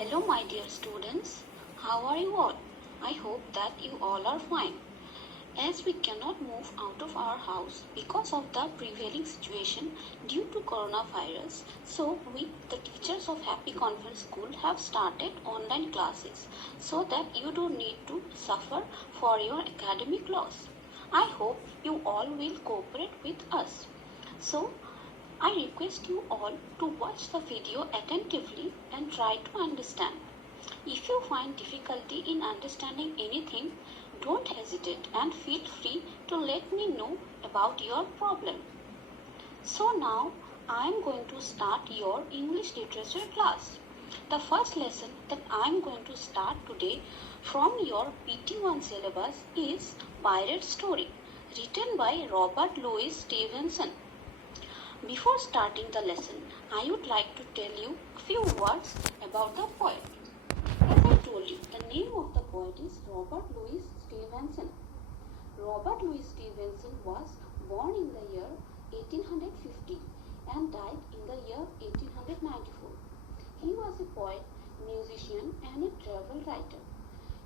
Hello my dear students, how are you all? I hope that you all are fine. As we cannot move out of our house because of the prevailing situation due to coronavirus, so we, the teachers of Happy Conference School, have started online classes so that you don't need to suffer for your academic loss. I hope you all will cooperate with us. So, I request you all to watch the video attentively and try to understand. If you find difficulty in understanding anything, don't hesitate and feel free to let me know about your problem. So now I am going to start your English literature class. The first lesson that I am going to start today from your PT1 syllabus is Pirate Story, written by Robert Louis Stevenson. Before starting the lesson, I would like to tell you a few words about the poet. As I told you, the name of the poet is Robert Louis Stevenson. Robert Louis Stevenson was born in the year 1850 and died in the year 1894. He was a poet, musician and a travel writer.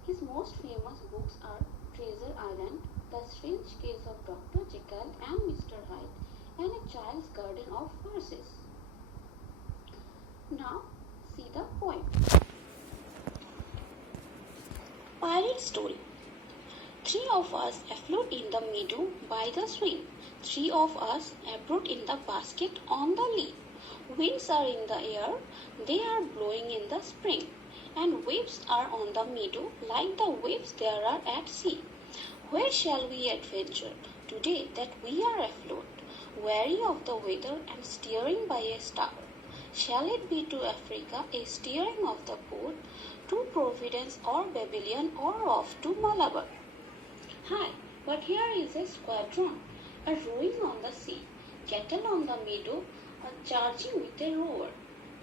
His most famous books are Treasure Island, The Strange Case of Dr. Jekyll and Mr. Hyde, and A Child's Garden of Verses. Now, see the poem. Pirate Story. 3 of us afloat in the meadow by the swing. 3 of us abroad in the basket on the lee. Winds are in the air, they are blowing in the spring, and waves are on the meadow like the waves there are at sea. Where shall we adventure today that we are afloat, weary of the weather and steering by a star? Shall it be to Africa, a steering of the boat, to Providence or Babylon, or off to Malabar? Hi, but here is a squadron, a rowing on the sea, cattle on the meadow, charging with a rower.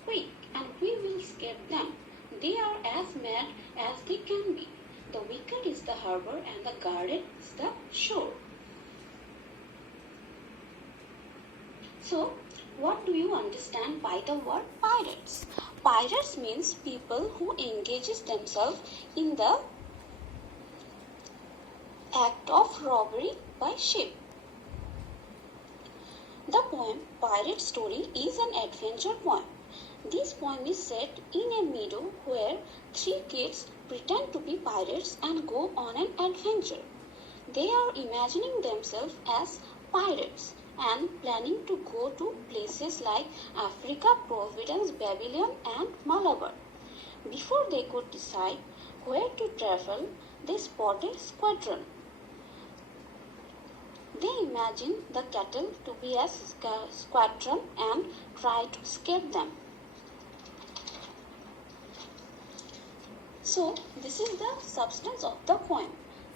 Quick, and we will escape them. They are as mad as they can be. The wicket is the harbour and the garden is the shore. So, what do you understand by the word pirates? Pirates means people who engages themselves in the act of robbery by ship. The poem Pirate Story is an adventure poem. This poem is set in a meadow where 3 kids pretend to be pirates and go on an adventure. They are imagining themselves as pirates and planning to go to places like Africa, Providence, Babylon and Malabar. Before they could decide where to travel, they spot a squadron. They imagine the cattle to be a squadron and try to escape them. So, this is the substance of the poem.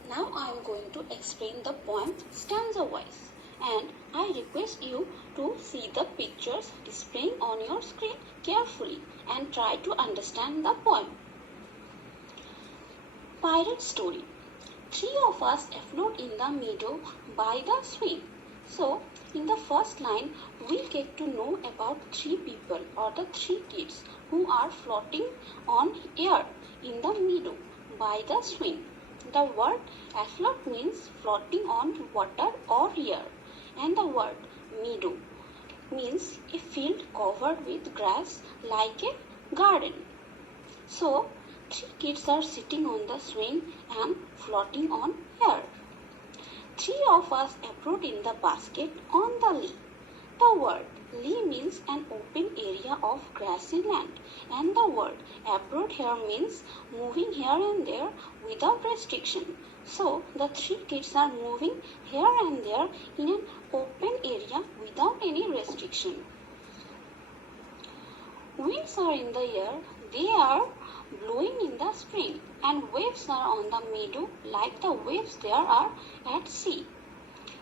Now I am going to explain the poem stanza-wise, and I request you to see the pictures displaying on your screen carefully and try to understand the poem. Pirate Story. 3 of us afloat in the meadow by the swing. So, in the first line, we'll get to know about 3 people or the 3 kids who are floating on air in the meadow by the swing. The word afloat means floating on water or air, and the word meadow means a field covered with grass like a garden. So, 3 kids are sitting on the swing and floating on air. 3 of us abroad in the basket on the lee. The word lee means an open area of grassy land, and the word abroad here means moving here and there without restriction. So, the 3 kids are moving here and there in an open area without any restriction. Winds are in the air, they are blowing in the spring, and waves are on the meadow like the waves there are at sea.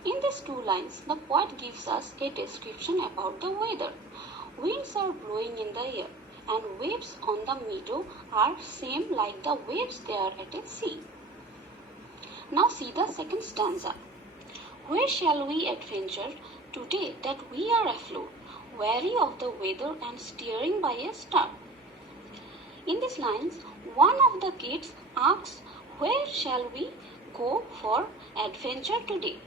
In these 2 lines, the poet gives us a description about the weather. Winds are blowing in the air, and waves on the meadow are same like the waves there at a sea. Now see the second stanza. Where shall we adventure today that we are afloat, weary of the weather and steering by a star? In these lines, one of the kids asks, "Where shall we go for adventure today?"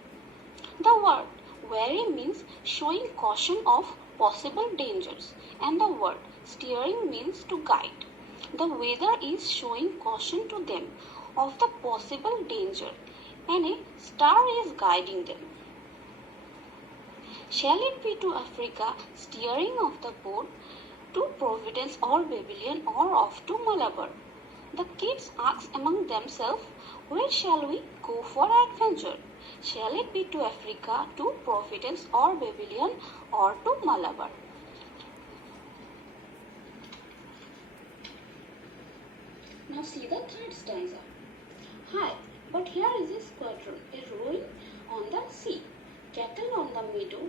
The word "wary" means showing caution of possible dangers, and the word "steering" means to guide. The weather is showing caution to them of the possible danger, and a star is guiding them. Shall it be to Africa, steering of the boat, to Providence or Babylon, or off to Malabar? The kids ask among themselves, "Where shall we go for adventure? Shall it be to Africa, to Providence or Babylon, or to Malabar?" Now see the third stanza. Hi, but here is a squadron, a rowing on the sea, cattle on the meadow,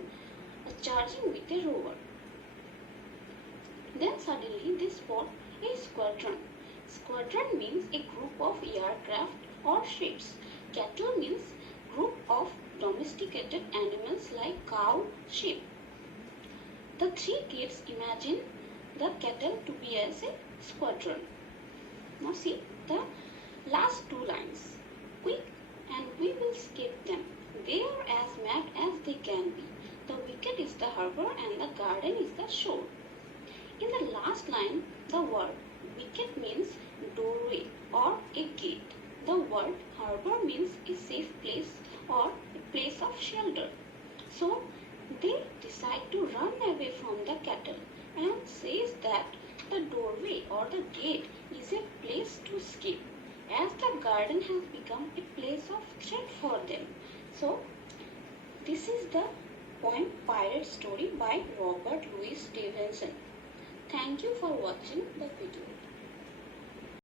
charging with a rover. Then suddenly they spot a squadron. Squadron means a group of aircraft or ships. Cattle means group of domesticated animals like cow, sheep. The three kids imagine the cattle to be as a squadron. Now see the last two lines. Quick, and we will skip them. They are as mad as they can be. The wicket is the harbour and the garden is the shore. In the last line, the word wicket means doorway or a gate. The word harbour means a safe place or a place of shelter. So they decide to run away from the cattle and says that the doorway or the gate is a place to escape, as the garden has become a place of threat for them. So this is the poem Pirate Story by Robert Louis Stevenson. Thank you for watching the video.